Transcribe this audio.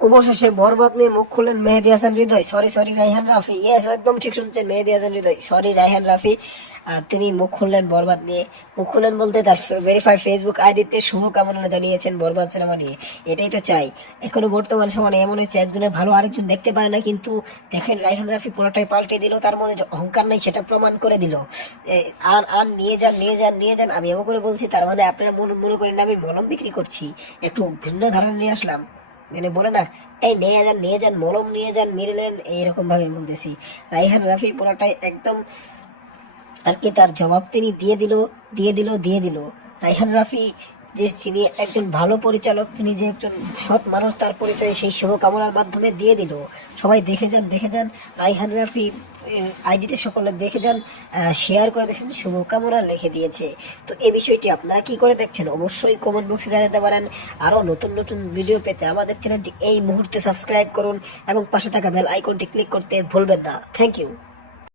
অবশেষে বরবাদ নিয়ে মুখ খুললেন Mehedi Hasan Hridoy. Sorry sorry Raihan Rafi. Yes একদম ঠিক শুনছেন, মেহেদি হাসান হৃদয়। সরি রাইহান রাফি। তিনি মুখ খুললেন বরবাদ নিয়ে। মুখ খুললেন বলতে তার ভেরিফাই ফেসবুক আইডিতে শুভকামনা জানিয়েছেন বরবাদ সিনেমা নিয়ে। এটাই তো চাই। এখনও বর্তমান সময়ে এমন হচ্ছে একজনের ভালো আরেকজন দেখতে পারে না, কিন্তু দেখেন রাইহান রাফি পুরোটাই পাল্টে দিল, তার মধ্যে যে অহংকার নাই সেটা প্রমাণ করে দিল। আর আর নিয়ে যান নিয়ে যান নিয়ে যান, আমি এমন করে বলছি, তার মানে আপনারা মনে মনে করেন আমি মলম বিক্রি করছি। একটু ভিন্ন ধারণা নিয়ে আসলাম। মানে বলে না, এই নিয়ে যান নিয়ে যান, মলম নিয়ে যান, মেরে নেন এইরকম ভাবে বলতেছি। রাইহান রাফি পুরোটাই একদম আর কি তার জবাব তিনি দিয়ে দিল দিয়ে দিল দিয়ে দিল। রাইহান রাফি যে তিনি একজন ভালো পরিচালক, তিনি যে একজন সৎ মানুষ, তার পরিচয় সেই শুভকামনার মাধ্যমে দিয়ে দিল। সবাই দেখে যান দেখে যান। রাইহান রাফি আইডিতে সকলে দেখে যান শেয়ার করে দেখেন শুভকামনা লিখে দিয়েছে। তো এই বিষয়টি আপনারা কি করে দেখছেন? অবশ্যই কমেন্ট বক্সে জানাতে পারেন। আরও নতুন নতুন ভিডিও পেতে আমাদের চ্যানেলটি এই মুহূর্তে সাবস্ক্রাইব করুন এবং পাশে থাকা বেল আইকনটি ক্লিক করতে ভুলবেন না। Thank you